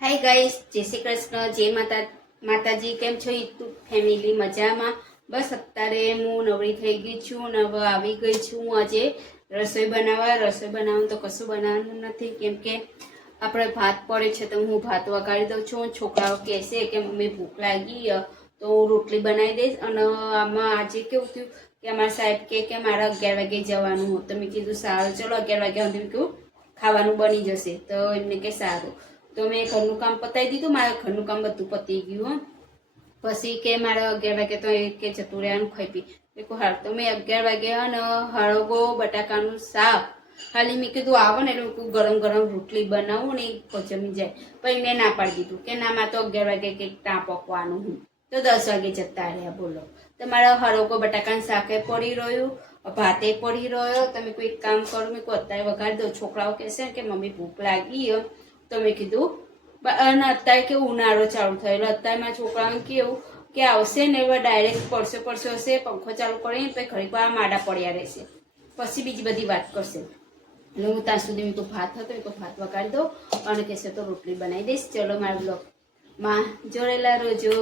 Hi guys, જય શ્રી કૃષ્ણ, જય માતાજી. કેમ છો યુટ્યુબ ફેમિલી? મજામાં? બસ અત્યારે હું નવરી થઈ ગઈ છું ને હવે આવી ગઈ છું આજે રસોઈ બનાવવાનું તો કશું બનાવવાનું નથી, કેમ કે આપણે ભાત પડે છે તો હું ભાત વગાડી દઉં છું. છોકરાઓ કહેશે કે મમ્મી ભૂખ લાગી તો હું રોટલી બનાવી દઈશ. અને આમાં આજે કેવું થયું કે અમારા સાહેબ કે મારે 11 વાગે જવાનું હોય તો મેં કીધું સારું, ચલો 11 વાગ્યા સુધી કીધું ખાવાનું બની જશે. તો એમને કે સારું, તો મેં ઘરનું કામ પતાવી દીધું. મારે ઘરનું કામ બધું પતી ગયું. પછી કે મારે 11 વાગે તો એ કે જતું રહેવાનું ખાઈ પી. મેં કહું હાલ. તો મેં 11 વાગે અને હળવો બટાકાનું શાક ખાલી મેં કીધું આવો ને એટલે ગરમ ગરમ રોટલી બનાવું ને જમી જાય. પછી મેં ના પાડી દીધું કે ના, મારે તો 11 વાગે કંઈક ત્યાં પકવાનું હું તો 10 વાગે જતા રહ્યા. બોલો, તો મારા હળવો બટાકાનું શાકે પડી રહ્યું, ભાતે પડી રહ્યો. તમે કોઈ કામ કરો, મેં કોઈ અત્યારે વગાડી દો. છોકરાઓ કહેશે કે મમ્મી ભૂખ લાગી તો મેં કીધું. અને અત્યારે કેવું ઉનાળો ચાલુ થયેલો, અત્યારે મારા છોકરાઓને કેવું કે આવશે ને એવા ડાયરેક્ટ પડશે હશે, પંખો ચાલુ કરીને પછી ઘડીક વાર માડા પડ્યા રહેશે, પછી બીજી બધી વાત કરશે. એટલે હું ત્યાં સુધી મેં તો ભાત હતો એ તો ભાત વગાડી દઉં અને કહેશે તો રોટલી બનાવી દઈશ. ચલો મારા બ્લોગમાં જોડેલા રહેજો.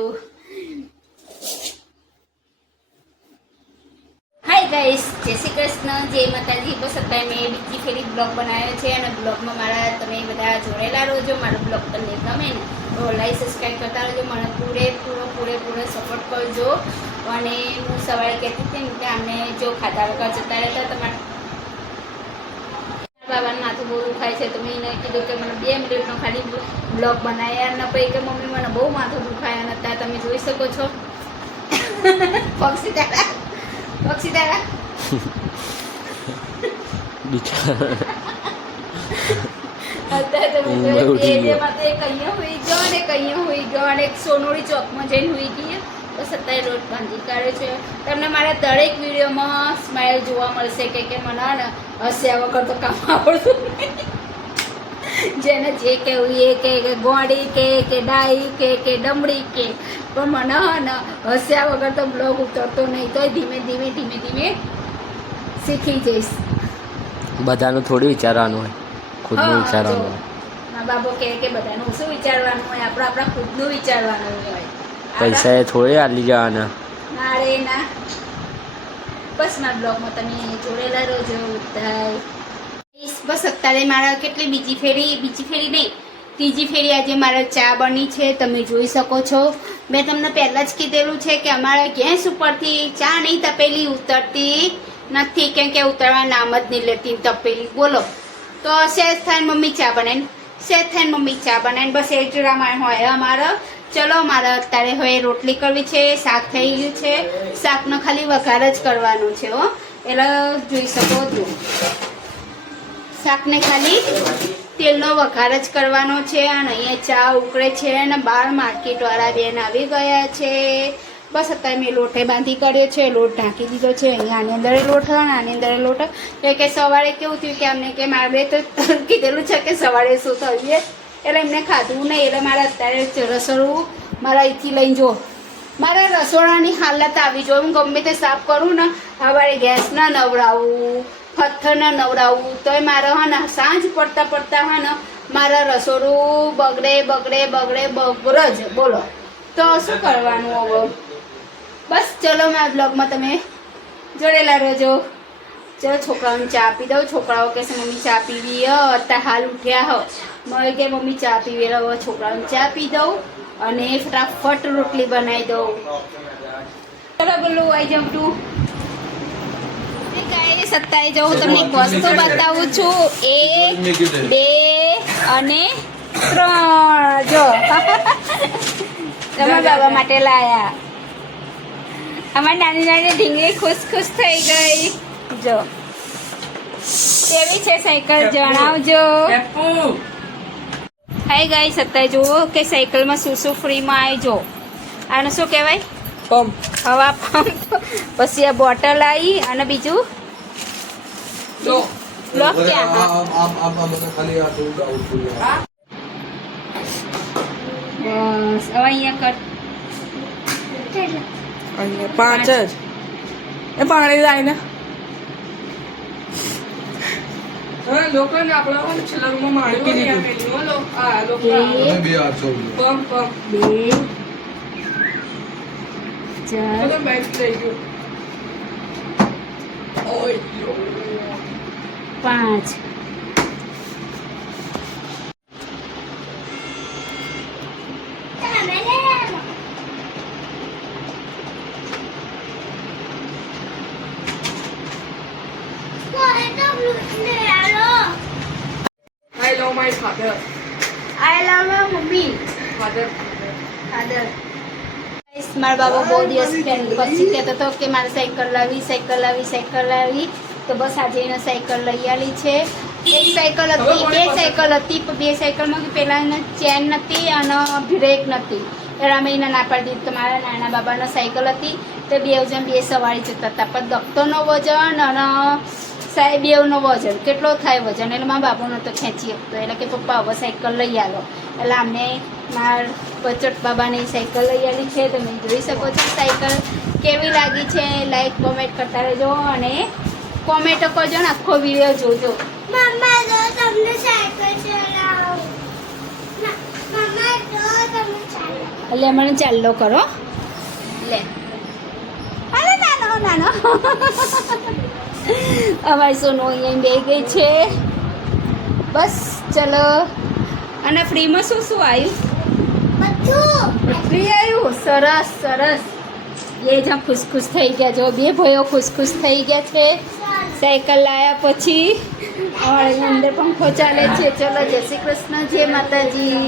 હાય ગાઈસ, જય શ્રી કૃષ્ણ, જય માતાજી. બસ અત્યારે મેં બીજી ફેરી બ્લોગ બનાવ્યો છે અને બ્લોગમાં મારા તમે બધા જોડેલા રહેજો. મારો બ્લોગ તમને ગમે ને તો લાઈક સબસ્ક્રાઈબ કરતા રહેજો. મને પૂરેપૂરો સપોર્ટ કરજો. અને હું સવારે કહેતી હતી ને કે અમને જો ખાતા વગર જતા રહેતા તમારા બાબાનું માથું બહુ દુખાય છે તો મેં એને કીધું કે મને 2 મિનિટનો ખાલી બ્લોગ બનાવ્યા અને પછી કે મમ્મી મને બહુ માથું દુખાય. અને અત્યારે તમે જોઈ શકો છો પક્ષી દાદા અત્યારે તમે કઅહીંયા હોઈ ગયો અને કઅહીંયા હોઈ ગયો અને સોનોરી ચોકમાં જઈને હોઈ ગઈ. બસ અત્યારે રોજ બાંધી કાઢે છે. તમને મારા દરેક વિડીયોમાં સ્માઇલ જોવા મળશે કે મને ને હસ્યા વગર તો કામ આવડતું નહીં. જેને જે કહેવું એ કે ગોળી કે ડાઈ કે ડમડી કે, પણ મને ને હસ્યા વગર તો બ્લોગ ઉતરતો નહીં. તો ધીમે ધીમે શીખી જઈશ. બધાનું થોડું વિચારવાનું હોય, ખુદનું વિચારવાનું હોય. મા બાપો કે બધાનું શું વિચારવાનું હોય, આપણા ખુદનું વિચારવાનું હોય. પૈસા એ થોડી આલી જવાના. ના રે ના. બસ મારા બ્લોગમાં તમે જોડેલા રહેજો. બસ અત્યારે મારા કેટલી બીજી ફેરી નહીં, ત્રીજી ફેરી આજે મારા ચા બની છે, તમે જોઈ શકો છો. મેં તમને પહેલાં જ કીધેલું છે કે અમારા ગેસ ઉપરથી ચા નહીં તપેલી ઉતરતી નથી, કેમ કે ઉતરવા નામ જ નહીં લેતી તપેલી. બોલો, તો સહેજ થાય મમ્મી ચા બનાવીને બસ એ જ રામાયણ હોય અમારો. ચલો, મારે અત્યારે હવે રોટલી કરવી છે, શાક થઈ ગયું છે, શાકનો ખાલી વઘાર જ કરવાનો છે હો. એટલે જોઈ શકો છો શાકને ખાલી તેલનો વઘાર જ કરવાનો છે. અને અહીંયા ચા ઉકળે છે અને બહાર માર્કેટવાળા બેન આવી ગયા છે. બસ અત્યારે મેં લોટે બાંધી કર્યો છે, લોટ ઢાંકી દીધો છે. અહીંયા આની અંદર લોટ અને આની અંદર લોટ. કે સવારે કેવું થયું કે અમને કે મારે તો કીધેલું છે કે સવારે શું થયું છે, એટલે એમને ખાધું નહીં. એટલે મારે અત્યારે રસોડું મારા અહીંથી લઈને જો મારા રસોડાની હાલત આવી જો. હું ગમે તે સાફ કરું ને, સવારે ગેસ ના નવડાવું, પથ્થર ના નવડાવું, તોય મારે હા ને સાંજ પડતા હા ને મારા રસોડું બગડે જ. બોલો, તો શું કરવાનું હવે? બસ ચલો, મારા બ્લોગમાં તમે જોડેલા રહેજો. ચલો છોકરાઓને ચા આપી દઉં. છોકરાઓ કહેશે મમ્મી ચા પીવી અત્યારે હાલ ઉઠ્યા હો, મને કે મમ્મી ચા પીવી. હવે છોકરાઓને ચા પી દઉં અને ફટાફટ રોટલી બનાવી દઉં. ચલો બોલું આવી જાઉં તું. અત્યારે જો હું તમને એક વસ્તુ બતાવું છું. 1 2 અને 3 જો તમારા બાબા માટે લાયા. અમારી નાની ઢીંગલી ખુશ થઈ ગઈ. જો કેવી છે સાયકલ જણાવજો. હાય ગાઈસ, અત્યારે જુઓ કે સાયકલમાં શું ફ્રીમાં આવી. જો આને શું કહેવાય? પંપ, હવા પંપ. પછી આ બોટલ આવી અને બીજું બ્લોક ક્યાં? બસ હવે અહીંયા કર. અહીંયા 5 જ એ પાણી લાઈને લોકોને આપણે છેલ્લામાં મારી દીધું. એક, બે હાથ છો બે, ચાર, પાંચ. I love my father. I love you mummy. Father. Father. મારા બાબા બહુ દિવસ પછી કહેતો હતો કે મારે સાયકલ લાવી. તો બસ આજે એને સાયકલ લઈ આલી છે. એક સાયકલ હતી, બે સાયકલ હતી, પણ બે સાયકલમાં પેલા એને ચેન નથી અને બ્રેક નથી. એના મેં એને ના પાડી દીધી. તો મારા નાના બાબાના સાયકલ હતી તો બે જણ બે સવારી જતા હતા, પણ દોસ્તોનો વજન અને સાહેબ બેવનો વજન કેટલો થાય વજન, એટલે મારા બાબુ નહોતો ખેંચી શકતો. એટલે કે પપ્પા હવે સાયકલ લઈ આલો. એટલે અમને મારા બચટ બાબાની સાયકલ લઈ આલી છે. તમે જોઈ શકો છો સાયકલ કેવી લાગી છે. લાઈક કોમેન્ટ કરતા રહેજો અને કોમેન્ટ કરજો ને આખો વિડીયો જોજો. એટલે મને ચાલો કરો લે. અરે નાનો અમારી સોનું અહીંયા બે ગઈ છે. બસ ચલો. અને ફ્રીમાં શું શું આવ્યું? ફ્રી આવ્યું. સરસ. બે જ્યાં ખુશ થઈ ગયા. જો બે ભાઈઓ ખુશ થઈ ગયા છે સાયકલ લાયા પછી. અંદર પંખો ચાલે છે. ચલો જય શ્રી કૃષ્ણ, જય માતાજી.